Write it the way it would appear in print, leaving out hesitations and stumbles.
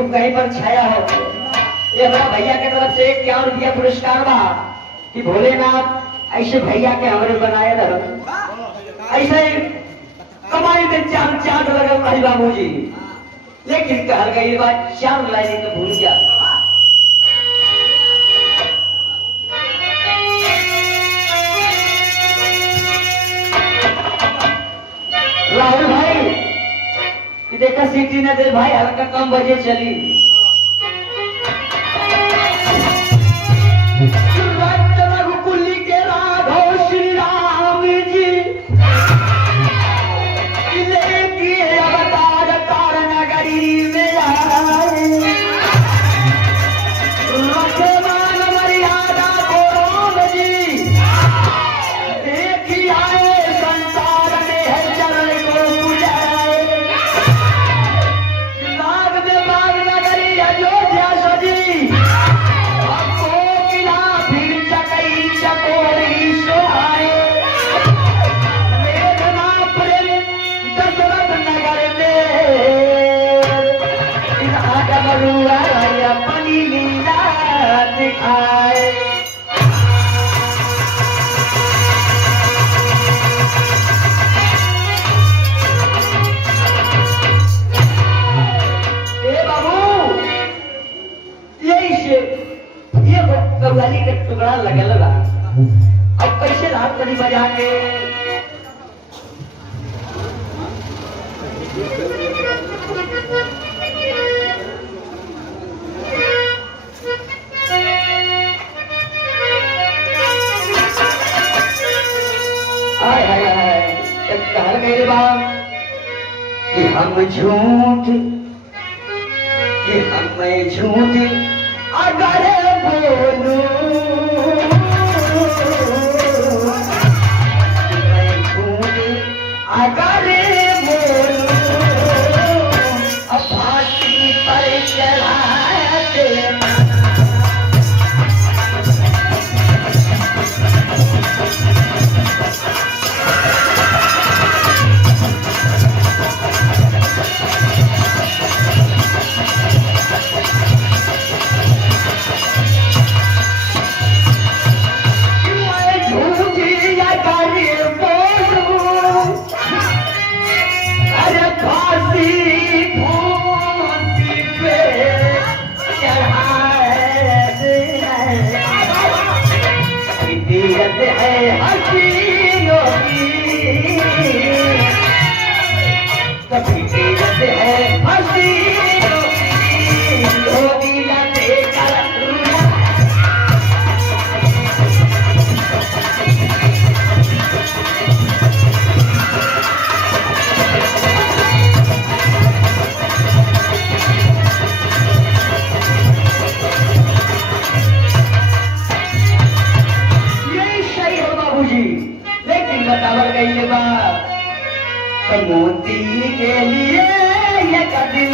धूप कहीं पर छाया हो। ये हमारा भैया की तरफ से 51 रुपया पुरस्कार बा कि भोलेनाथ ऐसे भैया के हमरे बनाए रह ऐसे कमाई में चांद चांद लगल रही बाबू जी। लेकिन कहल गई बात चांद लाने तो भूल गया। राहुल भाई देखा सीटी न दे भाई हल्का कम बजे चली। रघुकुली के राघव श्री राम जी लेके अवतार तार नगरी में आए। रखमान मर्यादा को राम जी देखी आए संसार में है चरण को पुजाए। बाग में बाग नगरी अयोध्या सजी आपको किला फिर चकई चकोरी सोहाए। मेघना प्रेम दशरथ नगर में डमरुआ अपनी लीला दिखाए। ए बाबू यही से ये कव्वाली का टुकड़ा लगल बा। अब कैसे रात बनी बजा के हाय हाय हाय कहल गए बा कि हम झूठ कि हमें झूठ अगर बोलूं मैं झूठ अगर बोलूं अब फांसी पर चढ़ाते मोती के लिए ये कदम